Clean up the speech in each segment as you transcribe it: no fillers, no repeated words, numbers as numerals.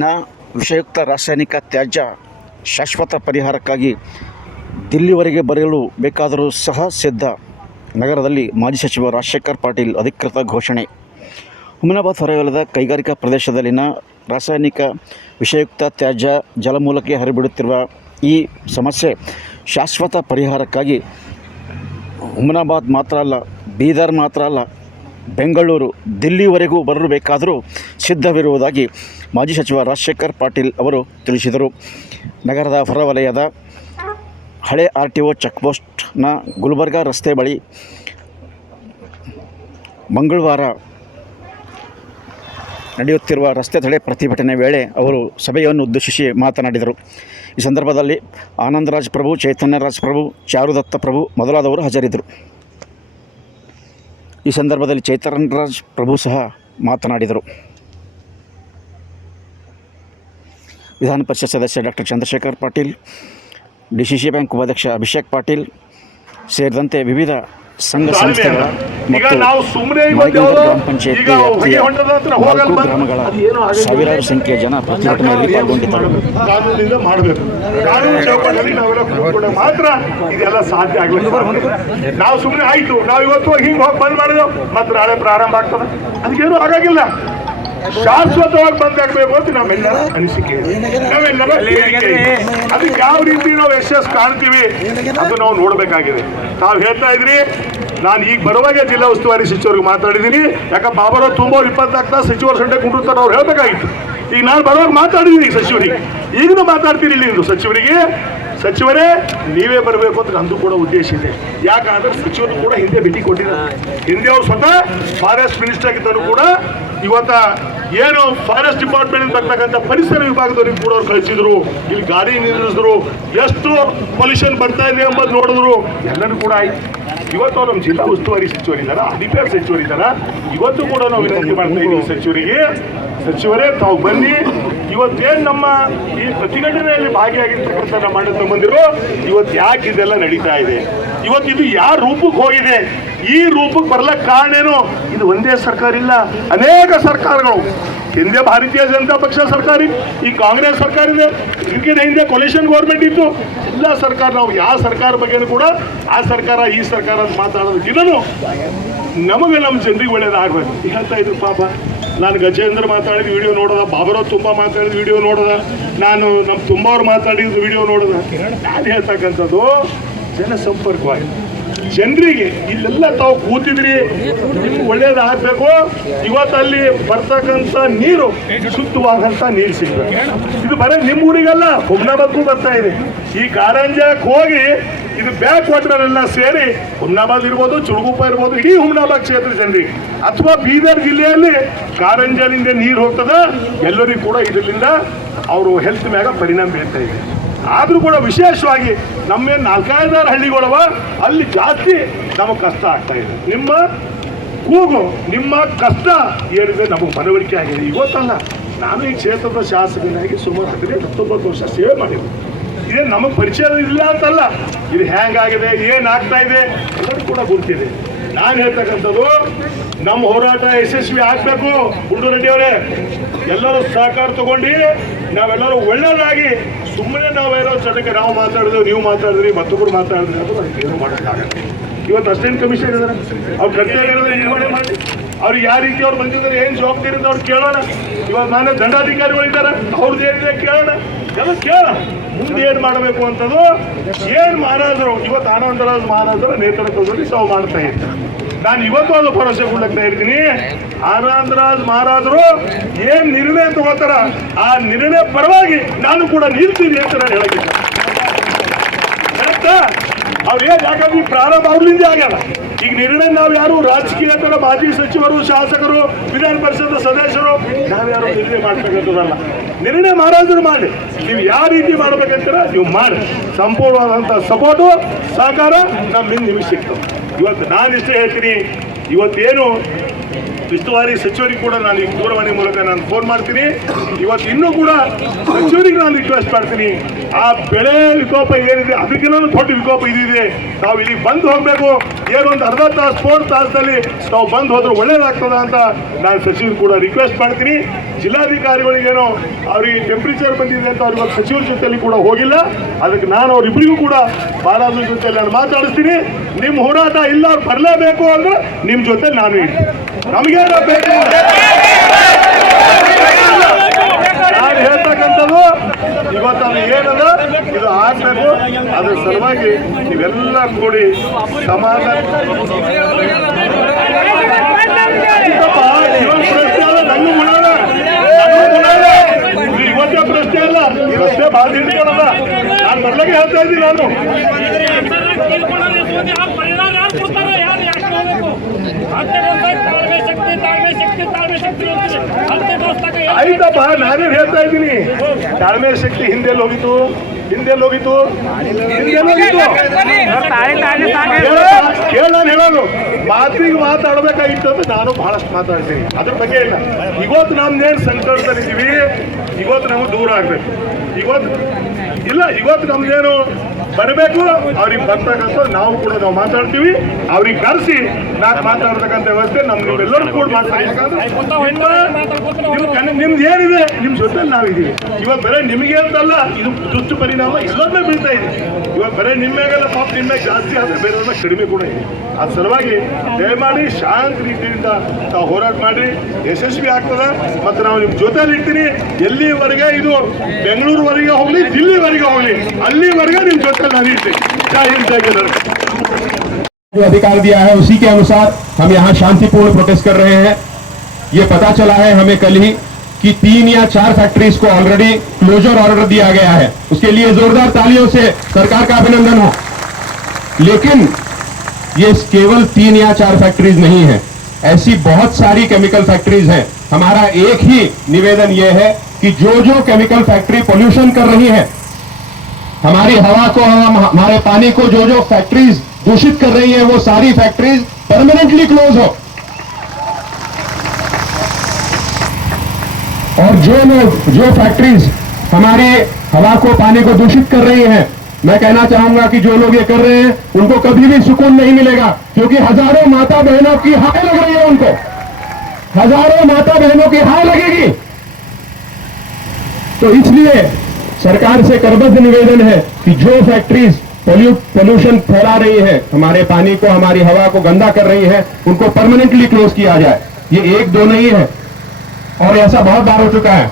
ವಿಷಯುಕ್ತ ರಾಸಾಯನಿಕ ತ್ಯಾಜ್ಯ ಶಾಶ್ವತ ಪರಿಹಾರಕ್ಕಾಗಿ ದಿಲ್ಲಿವರೆಗೆ ಬರೆಯಲು ಬೇಕಾದರೂ ಸಹ ಸಿದ್ಧ. ನಗರದಲ್ಲಿ ಮಾಜಿ ಸಚಿವ ರಾಜಶೇಖರ್ ಪಾಟೀಲ್ ಅಧಿಕೃತ ಘೋಷಣೆ. ಹುಮನಾಬಾದ್ ಹೊರವಲಯದ ಕೈಗಾರಿಕಾ ಪ್ರದೇಶದಲ್ಲಿನ ರಾಸಾಯನಿಕ ವಿಷಯುಕ್ತ ತ್ಯಾಜ್ಯ ಜಲಮೂಲಕ್ಕೆ ಹರಿಬಿಡುತ್ತಿರುವ ಈ ಸಮಸ್ಯೆ ಶಾಶ್ವತ ಪರಿಹಾರಕ್ಕಾಗಿ ಹುಮನಾಬಾದ್ ಮಾತ್ರ ಅಲ್ಲ, ಬೀದರ್ ಮಾತ್ರ ಅಲ್ಲ, ಬೆಂಗಳೂರು, ದಿಲ್ಲಿವರೆಗೂ ಬರಲು ಬೇಕಾದರೂ ಸಿದ್ಧವಿರುವುದಾಗಿ ಮಾಜಿ ಸಚಿವ ರಾಜಶೇಖರ್ ಪಾಟೀಲ್ ಅವರು ತಿಳಿಸಿದರು. ನಗರದ ಹೊರವಲಯದ ಹಳೆ RTO ಚೆಕ್ಪೋಸ್ಟ್ನ ಗುಲ್ಬರ್ಗಾ ರಸ್ತೆ ಬಳಿ ಮಂಗಳವಾರ ನಡೆಯುತ್ತಿರುವ ರಸ್ತೆ ತಡೆ ಪ್ರತಿಭಟನೆ ವೇಳೆ ಅವರು ಸಭೆಯನ್ನು ಉದ್ದೇಶಿಸಿ ಮಾತನಾಡಿದರು. ಈ ಸಂದರ್ಭದಲ್ಲಿ ಆನಂದರಾಜ್ ಪ್ರಭು, ಚೈತನ್ಯರಾಜ್ ಪ್ರಭು, ಚಾರುದತ್ತ ಪ್ರಭು ಮೊದಲಾದವರು ಹಾಜರಿದ್ದರು. ಈ ಸಂದರ್ಭದಲ್ಲಿ ಚೈತನ್ಯರಾಜ್ ಪ್ರಭು ಸಹ ಮಾತನಾಡಿದರು. ವಿಧಾನ ಪರಿಷತ್ ಸದಸ್ಯ doctor Chandrashekhar Patil, DCC bank ಉಪಾಧ್ಯಕ್ಷ ಅಭಿಷೇಕ್ ಪಾಟೀಲ್ ಸೇರಿದಂತೆ ವಿವಿಧ ಸಂಘ ಸಂಸ್ಥೆಗಳ ಮತ್ತು ಗ್ರಾಮ ಪಂಚಾಯತ್ ವ್ಯಾಪ್ತಿಯ 4 ಗ್ರಾಮಗಳ ಸಾವಿರಾರು ಸಂಖ್ಯೆಯ ಜನ ಪ್ರತಿಭಟನೆಯಲ್ಲಿ ಪಾಲ್ಗೊಂಡಿದ್ದರು. ಕಾನೂನಿಂದ ಮಾಡಬೇಕು, ಕಾನೂನು ಚೌಕಟ್ಟಲ್ಲಿ ನಾವೆಲ್ಲ ಮಾತ್ರ ಇದೆಲ್ಲ ಸಾಧ್ಯ ಆಗಲಿಲ್ಲ. ನಾವು ಸುಮ್ಮನೆ ಆಯ್ತು, ನಾವು ಇವತ್ತು ಹಿಂಗೆ ಹೋಗಿ ಬಂದ್ ಮಾಡಿದ್ರು ಮಾತ್ರ ನಾಳೆ ಪ್ರಾರಂಭ ಆಗ್ತದೆ. ಅದಕ್ಕೇನು ಆಗಾಗಿಲ್ಲ. ಶಾಶ್ವತವಾಗಿ ಬಂದಾಗಬೇಕು ಅಂತ ನಮ್ಮೆಲ್ಲರ ಅನಿಸಿಕೆ, ನಾವೆಲ್ಲರ ಅದಕ್ಕೆ ಯಾವ ರೀತಿ ನಾವು ಯಶಸ್ಸು ಕಾಣ್ತೀವಿ ಅದು ನಾವು ನೋಡಬೇಕಾಗಿದೆ. ತಾವು ಹೇಳ್ತಾ ಇದ್ರಿ, ನಾನು ಈಗ ಬರುವಾಗ ಜಿಲ್ಲಾ ಉಸ್ತುವಾರಿ ಸಚಿವರಿಗೆ ಮಾತಾಡಿದ್ದೀನಿ. ಯಾಕೆ ಬಾಬರ ತುಂಬ 24 ತಾಸು ಸಚಿವರ ಸಂಡೆ ಕುಂಡಿರ್ತಾರೆ, ಅವ್ರು ಹೇಳಬೇಕಾಗಿತ್ತು. ಈಗ ನಾನು ಬರುವಾಗ ಮಾತಾಡಿದ್ದೀನಿ ಸಚಿವರಿಗೆ, ಈಗಲೂ ಮಾತಾಡ್ತೀನಿ ಇಲ್ಲಿ ಇಂದು ಸಚಿವರೇ ನೀವೇ ಬರಬೇಕು ಅಂತ ನಂದು ಕೂಡ ಉದ್ದೇಶ ಇದೆ. ಯಾಕಂದ್ರೆ ಸಚಿವರು ಕೂಡ ಹಿಂದೆ ಭೇಟಿ ಕೊಟ್ಟಿದ್ದಾರೆ. ಹಿಂದೆ ಅವ್ರು ಸ್ವತಃ ಫಾರೆಸ್ಟ್ ಮಿನಿಸ್ಟರ್ ಆಗಿದ್ದರು ಕೂಡ ಇವತ್ತ ಏನು ಫಾರೆಸ್ಟ್ ಡಿಪಾರ್ಟ್ಮೆಂಟ್ ಬರ್ತಕ್ಕಂಥ ಪರಿಸರ ವಿಭಾಗದವ್ರಿಗೆ ಕೂಡ ಅವ್ರು ಕಳಿಸಿದ್ರು. ಇಲ್ಲಿ ಗಾಡಿ ನಿಲ್ಲಿಸಿದ್ರು, ಎಷ್ಟು ಪೊಲ್ಯೂಷನ್ ಬರ್ತಾ ಇದೆ ಎಂಬುದು ನೋಡಿದ್ರು. ಎಲ್ಲರೂ ಕೂಡ ಆಯ್ತು. ಇವತ್ತು ಅವ್ರು ನಮ್ಮ ಜಿಲ್ಲಾ ಉಸ್ತುವಾರಿ ಸಚಿವರಿದ್ದಾರೆ, ಅಧಿಕಾರ ಸಚಿವರಿದ್ದಾರೆ. ಇವತ್ತು ಕೂಡ ನಾವು ವಿನಂತಿ ಮಾಡ್ತಾ ಇದ್ದೀವಿ ಸಚಿವರೇ ತಾವು ಬನ್ನಿ. ಇವತ್ತೇನು ನಮ್ಮ ಈ ಪ್ರತಿಭಟನೆಯಲ್ಲಿ ಭಾಗಿಯಾಗಿರ್ತಕ್ಕಂಥ ನಮ್ಮ ಅಣ್ಣ ತಮ್ಮಂದಿರು ಇವತ್ತು ಯಾಕೆ ಇದೆಲ್ಲ ನಡೀತಾ ಇದೆ, ಇವತ್ತು ಇದು ಯಾವ ರೂಪಕ್ಕೆ ಹೋಗಿದೆ, ಈ ರೂಪಕ್ಕೆ ಬರ್ಲಕ್ಕೆ ಕಾರಣ ಏನು? ಇದು ಒಂದೇ ಸರ್ಕಾರ ಇಲ್ಲ, ಅನೇಕ ಸರ್ಕಾರಗಳು. ಹಿಂದೆ ಭಾರತೀಯ ಜನತಾ ಪಕ್ಷ ಸರ್ಕಾರ, ಈ ಕಾಂಗ್ರೆಸ್ ಸರ್ಕಾರ ಇದೆ, ಇದಕ್ಕಿಂತ ಹಿಂದೆ ಕೊಲಿಷನ್ ಗೌರ್ಮೆಂಟ್ ಇತ್ತು. ಎಲ್ಲ ಸರ್ಕಾರ, ನಾವು ಯಾವ ಸರ್ಕಾರ ಬಗ್ಗೆನೂ ಕೂಡ ಆ ಸರ್ಕಾರ ಈ ಸರ್ಕಾರ ಅಂತ ಮಾತಾಡೋದಕ್ಕಿನ್ನೂ ನಮಗೆ ನಮ್ಮ ಜನರಿಗೆ ಒಳ್ಳೇದಾಗಬೇಕು ಹೇಳ್ತಾ ಇದ್ರು. ಪಾಪ ನಾನು ಗಜೇಂದ್ರ ಮಾತಾಡಿದ ವಿಡಿಯೋ ನೋಡೋದ, ಬಾಬರೋ ತುಂಬ ಮಾತಾಡಿದ ವಿಡಿಯೋ ನೋಡೋದ, ನಾನು ನಮ್ಮ ತುಂಬವ್ರು ಮಾತಾಡಿದ ವಿಡಿಯೋ ನೋಡೋದ. ನಾನು ಹೇಳ್ತಕ್ಕಂಥದ್ದು ಜನಸಂಪರ್ಕವಾಗಿ ಜನರಿಗೆ ಇಲ್ಲೆಲ್ಲ ತಾವು ಕೂತಿದ್ರಿ, ನಿಮ್ಗೆ ಒಳ್ಳೇದಾಗಬೇಕು. ಇವತ್ತಲ್ಲಿ ಬರ್ತಕ್ಕಂಥ ನೀರು ಶುದ್ಧವಾದಂಥ ನೀರು ಸಿಗ್ಬೇಕು. ಇದು ಬರೀ ನಿಮ್ಮ ಊರಿಗಲ್ಲ, ಹುಮ್ನಾಬಾದ್ಗೂ ಬರ್ತಾ ಇದೆ. ಈ ಕಾರಂಜಕ್ಕೆ ಹೋಗಿ ಇದು ಬ್ಯಾಕ್ ವಾಟರ್ ಎಲ್ಲ ಸೇರಿ ಹುಮ್ನಾಬಾದ್ ಇರ್ಬೋದು, ಚುಡುಗುಪ್ಪ ಇರ್ಬೋದು, ಇಡೀ ಹುಮ್ನಾಬಾದ್ ಕ್ಷೇತ್ರ ಜನರಿಗೆ ಅಥವಾ ಬೀದರ್ ಜಿಲ್ಲೆಯಲ್ಲಿ ಕಾರಂಜನಿಂದ ನೀರು ಹೋಗ್ತದ. ಎಲ್ಲರಿಗೂ ಕೂಡ ಇದರಿಂದ ಅವರು ಹೆಲ್ತ್ ಮ್ಯಾಗ ಪರಿಣಾಮ ಬೀಳ್ತಾ ಇದೆ. ಆದರೂ ಕೂಡ ವಿಶೇಷವಾಗಿ ನಮ್ಮೇನು 4-5 ಹಳ್ಳಿಗಳವ, ಅಲ್ಲಿ ಜಾಸ್ತಿ ನಮಗೆ ಕಷ್ಟ ಆಗ್ತಾ ಇದೆ. ನಿಮ್ಮ ಕೂಗು, ನಿಮ್ಮ ಕಷ್ಟ ಏನಿದೆ ನಮಗೆ ಮನವರಿಕೆ ಆಗಿದೆ. ಇವತ್ತಲ್ಲ, ನಾನು ಈ ಕ್ಷೇತ್ರದ ಶಾಸಕನಾಗಿ ಸುಮಾರು 19 ವರ್ಷ ಸೇವೆ ಮಾಡಿದ್ದೆ. ಇದೇ ನಮಗೆ ಪರಿಚಯ ಇಲ್ಲ ಅಂತಲ್ಲ, ಇದು ಹೆಂಗಾಗಿದೆ, ಏನಾಗ್ತಾ ಇದೆ ಎಲ್ಲರೂ ಕೂಡ ಗೊತ್ತಿದೆ. ನಾನು ಹೇಳ್ತಕ್ಕಂಥದ್ದು ನಮ್ಮ ಹೋರಾಟ ಯಶಸ್ವಿ ಆಗಬೇಕು. ಗುಂಡು ರೆಡ್ಡಿ ಅವರೇ, ಎಲ್ಲರೂ ಸಹಕಾರ ತಗೊಂಡು ನಾವೆಲ್ಲರೂ ಒಳ್ಳೆಯದಾಗಿ, ಸುಮ್ಮನೆ ನಾವೇನೋ ಚಟಕ್ಕೆ ನಾವು ಮಾತಾಡಿದ್ವಿ, ನೀವು ಮಾತಾಡಿದ್ರಿ, ಮತ್ತೊಬ್ಬರು ಮಾತಾಡಿದ್ರಿ ಅದು ಏನು ಮಾಡೋಕ್ಕಾಗಲ್ಲ. ಇವತ್ತು ಅಸಿಸ್ಟೆಂಟ್ ಕಮಿಷನರ್ ಇದ್ದಾರೆ, ಅವ್ರು ಕರ್ತವ್ಯ ಏನಾದ್ರೆ ನಿರ್ವಹಣೆ ಮಾಡಿ, ಅವ್ರಿಗೆ ಯಾವ ರೀತಿ ಅವ್ರು ಬಂದಿದ್ದಾರೆ, ಏನು ಜವಾಬ್ದಾರಿ ಅಂತ ಅವ್ರು ಕೇಳೋಣ. ಇವಾಗ ನಾನೇ ದಂಡಾಧಿಕಾರಿಗಳಿದ್ದಾರೆ, ಅವ್ರದ್ದು ಏನಿದೆ ಕೇಳೋಣ, ಎಲ್ಲ ಕೇಳೋಣ. ಮುಂದೆ ಏನು ಮಾಡಬೇಕು ಅಂತದ್ದು ಏನು ಮಹಾರಾಜರು ಇವತ್ತು ಆನಂದರಾಜ್ ಮಹಾರಾಜರ ನೇತೃತ್ವದಲ್ಲಿ ತಾವು ಮಾಡ್ತಾ ಇದ್ದಾರೆ. ನಾನು ಇವತ್ತು ಅದು ಭರವಸೆ ಕೊಡ್ಲಕ್ತಾ ಇರ್ತೀನಿ. ಆನಂದರಾಜ್ ಮಹಾರಾಜರು ಏನು ನಿರ್ಣಯ ತಗೋತಾರ ಆ ನಿರ್ಣಯ ಪರವಾಗಿ ನಾನು ಕೂಡ ನಿಲ್ತೀನಿ ಅಂತ ನಾನು ಹೇಳಕ್ಕಿಲ್ಲ. ಅವ್ರು ಏನು, ಯಾಕಂದ್ರೆ ಈ ಪ್ರಾರಂಭ ಅವ್ರಿಂದ ಆಗ್ಯಾರ. ಈಗ ನಿರ್ಣಯ ನಾವು ಯಾರು ರಾಜಕೀಯೇತರ ಮಾಜಿ ಸಚಿವರು, ಶಾಸಕರು, ವಿಧಾನ ಪರಿಷತ್ ಸದಸ್ಯರು ನಾವ್ಯಾರು ನಿರ್ಣಯ ಮಾಡ್ತಕ್ಕಂಥದ್ದಲ್ಲ. ನಿರ್ಣಯ ಮಹಾರಾಜರು ಮಾಡಿ, ನೀವು ಯಾವ ರೀತಿ ಮಾಡ್ಬೇಕಂತೀರ ನೀವು ಮಾಡಿ. ಸಂಪೂರ್ಣವಾದಂಥ ಸಪೋರ್ಟು, ಸಹಕಾರ ನಮ್ಮಿಂದ ನಿಮಗೆ ಸಿಗ್ತದೆ. ಇವತ್ತು ನಾನಿಷ್ಟೇ ಹೇಳ್ತೀನಿ, ಇವತ್ತೇನು ಉಸ್ತುವಾರಿ ಸಚಿವರಿಗೆ ಕೂಡ ನಾನು ಈ ದೂರವಾಣಿ ಮೂಲಕ ನಾನು ಫೋನ್ ಮಾಡ್ತೀನಿ. ಇವತ್ತು ಇನ್ನೂ ಕೂಡ ಸಚಿವರಿಗೆ ನಾನು ರಿಕ್ವೆಸ್ಟ್ ಮಾಡ್ತೀನಿ, ಆ ಬೆಳೆ ವಿಕೋಪ ಏನಿದೆ ಅದಕ್ಕಿಂತ ದೊಡ್ಡ ವಿಕೋಪ ಇದಿದೆ. ನಾವು ಇಲ್ಲಿ ಬಂದು ಹೋಗಬೇಕು, ಏನೊಂದು ಅರ್ಧ ತಾಸು 4 ತಾಸಲ್ಲಿ ನಾವು ಬಂದು ಹೋದ್ರೆ ಒಳ್ಳೇದಾಗ್ತದ ಅಂತ ನಾನು ಸಚಿವರು ಕೂಡ ರಿಕ್ವೆಸ್ಟ್ ಮಾಡ್ತೀನಿ. ಜಿಲ್ಲಾಧಿಕಾರಿಗಳಿಗೇನೋ ಅವ್ರಿಗೆ ಟೆಂಪ್ರೇಚರ್ ಬಂದಿದೆ ಅಂತ ಅವ್ರಿಗೆ ಸಚಿವರ ಜೊತೆಯಲ್ಲಿ ಕೂಡ ಹೋಗಿಲ್ಲ. ಅದಕ್ಕೆ ನಾನು ಅವರಿಬ್ಬರಿಗೂ ಕೂಡ ಬಾಲಾಜಿ ಜೊತೆ ನಾನು ಮಾತಾಡಿಸ್ತೀನಿ. ನಿಮ್ಮ ಹೋರಾಟ ಇಲ್ಲ ಬರಲೇಬೇಕು ಅಂದ್ರೆ ನಿಮ್ಮ ಜೊತೆ ನಾನು ಇರ್ತೀನಿ. ನಮಗೇನೋ ಬೇಕು ನಾನು ಹೇಳ್ತಕ್ಕಂಥದ್ದು ಇವತ್ತು ಅದು ಏನದ ಇದು ಆಗ್ಬೇಕು. ಅದ್ರ ಸಲುವಾಗಿ ನೀವೆಲ್ಲ ಕೂಡಿ ಸಮಾಧಾನ ಇವತ್ತೇ ಪ್ರಶ್ನೆ ಅಲ್ಲ, ಪ್ರಶ್ನೆ ಭಾಳ ಹಿಡ್ಕೊಳ್ಳಲ್ಲ. ನಾನು ಬರ್ಲಿಕ್ಕೆ ಹೇಳ್ತಾ ಇದ್ದೀನಿ. ನಾನು ಆಯ್ತಪ್ಪ, ನಾನೇನು ಹೇಳ್ತಾ ಇದ್ದೀನಿ, ತಾಳ್ಮೆ ಶಕ್ತಿ ಹಿಂದೆಲ್ಲಿ ಹೋಗಿತ್ತು, ಕೇಳ ನಾನು ಹೇಳೋದು ಮಾತಿಗೆ ಮಾತಾಡಬೇಕಾಗಿತ್ತು ಅಂತ ನಾನು ಬಹಳಷ್ಟು ಮಾತಾಡ್ತೀನಿ. ಅದ್ರ ಬಗ್ಗೆ ಇಲ್ಲ. ಇವತ್ತು ನಮ್ದೇನು ಸಂಕಟದಲ್ಲಿದ್ದೀವಿ, ಇವತ್ತು ನಮಗೆ ದೂರ ಆಗ್ಬೇಕು. ಇವತ್ತು ನಮ್ದೇನು ಬರಬೇಕು, ಅವ್ರಿಗೆ ಬರ್ತಕ್ಕಂಥ ನಾವು ಕೂಡ ನಾವು ಮಾತಾಡ್ತೀವಿ. ಅವ್ರಿಗೆ ಕರೆಸಿ ನಾನು ಮಾತಾಡ್ತಕ್ಕಂಥ ವ್ಯವಸ್ಥೆ ನಿಮ್ಮೆಲ್ಲರೂ ಕೂಡ ಮಾಡ್ತಾರೆ. ನಿಮ್ದು ಏನಿದೆ ನಿಮ್ಮ ಜೊತೆ ನಾವಿದ್ದೀವಿ. ಇವಾಗ ಬರೀ ನಿಮಗೆ ಅಂತಲ್ಲ, ಇದು ದುಷ್ಟ ಪರಿಣಾಮ ಎಲ್ಲರನ್ನೂ ಬೀಳ್ತಾ ಇದೆ. ಇವಾಗ ಬರೀ ನಿಮ್ಮೆಗೆಲ್ಲ ಪಾಪ ನಿಮ್ಮೆಗೆ ಜಾಸ್ತಿ ಆದರೆ ಬೇರೆಯವ್ರನ್ನ ಕಡಿಮೆ ಕೂಡ ಇದೆ. ಅದ್ರ ಸಲುವಾಗಿ ದಯಮಾಡಿ ಶಾಂತ ರೀತಿಯಿಂದ ತಾವು ಹೋರಾಟ ಮಾಡಿ ಯಶಸ್ವಿ ಆಗ್ತದೆ. ಮತ್ತು ನಾವು ನಿಮ್ಮ ಜೊತೆಲಿ ಇರ್ತೀನಿ. ಎಲ್ಲಿವರೆಗೆ ಇದು ಬೆಂಗಳೂರುವರೆಗೆ ಹೋಗಲಿ, ದಿಲ್ಲಿವರೆಗೆ ಹೋಗಲಿ, ಅಲ್ಲಿವರೆಗೆ ನಿಮ್ಮ ಜೊತೆ ನಾನು ಇರ್ತೀನಿ. ಜೈ ಹಿಂದ್, ಜೈ ಕರ್ನಾಟಕ. जो अधिकार दिया है उसी के अनुसार हम यहाँ शांतिपूर्ण प्रोटेस्ट कर रहे हैं। ये पता चला है हमें कल ही कि 3 या 4 फैक्ट्रीज को ऑलरेडी क्लोजर ऑर्डर दिया गया है। उसके लिए जोरदार तालियों से सरकार का अभिनंदन हो। लेकिन ये केवल 3 या 4 फैक्ट्रीज नहीं है, ऐसी बहुत सारी केमिकल फैक्ट्रीज हैं। हमारा एक ही निवेदन यह है कि जो केमिकल फैक्ट्री पोल्यूशन कर रही है, हमारी हवा को, हमारे पानी को जो फैक्ट्रीज दूषित कर रही है, वो सारी फैक्ट्रीज परमानेंटली क्लोज हो। और जो फैक्ट्रीज हमारे हवा को, पानी को दूषित कर रही हैं, मैं कहना चाहूंगा कि जो लोग ये कर रहे हैं उनको कभी भी सुकून नहीं मिलेगा, क्योंकि हजारों माता बहनों की हाय लग रही है। उनको हजारों माता बहनों की हाय लगेगी। तो इसलिए सरकार से करबद्ध निवेदन है कि जो फैक्ट्रीज पोल्यूशन फैला रही है, हमारे पानी को, हमारी हवा को गंदा कर रही है, उनको परमानेंटली क्लोज किया जाए। ये 1-2 नहीं है, और ऐसा बहुत बार हो चुका है।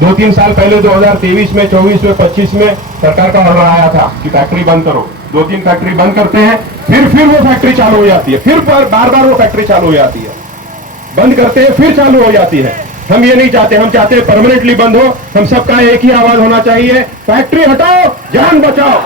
2-3 साल पहले 2023 में, 24 में, 25 में सरकार का ऑर्डर आया था कि फैक्ट्री बंद करो। 2-3 फैक्ट्री बंद करते हैं, फिर वो फैक्ट्री चालू हो जाती है, फिर बार वो फैक्ट्री चालू हो जाती है। बंद करते हैं, फिर चालू हो जाती है। हम ये नहीं चाहते, हम चाहते हैं परमानेंटली बंद हो। हम सबका एक ही आवाज होना चाहिए, फैक्ट्री हटाओ, जान बचाओ।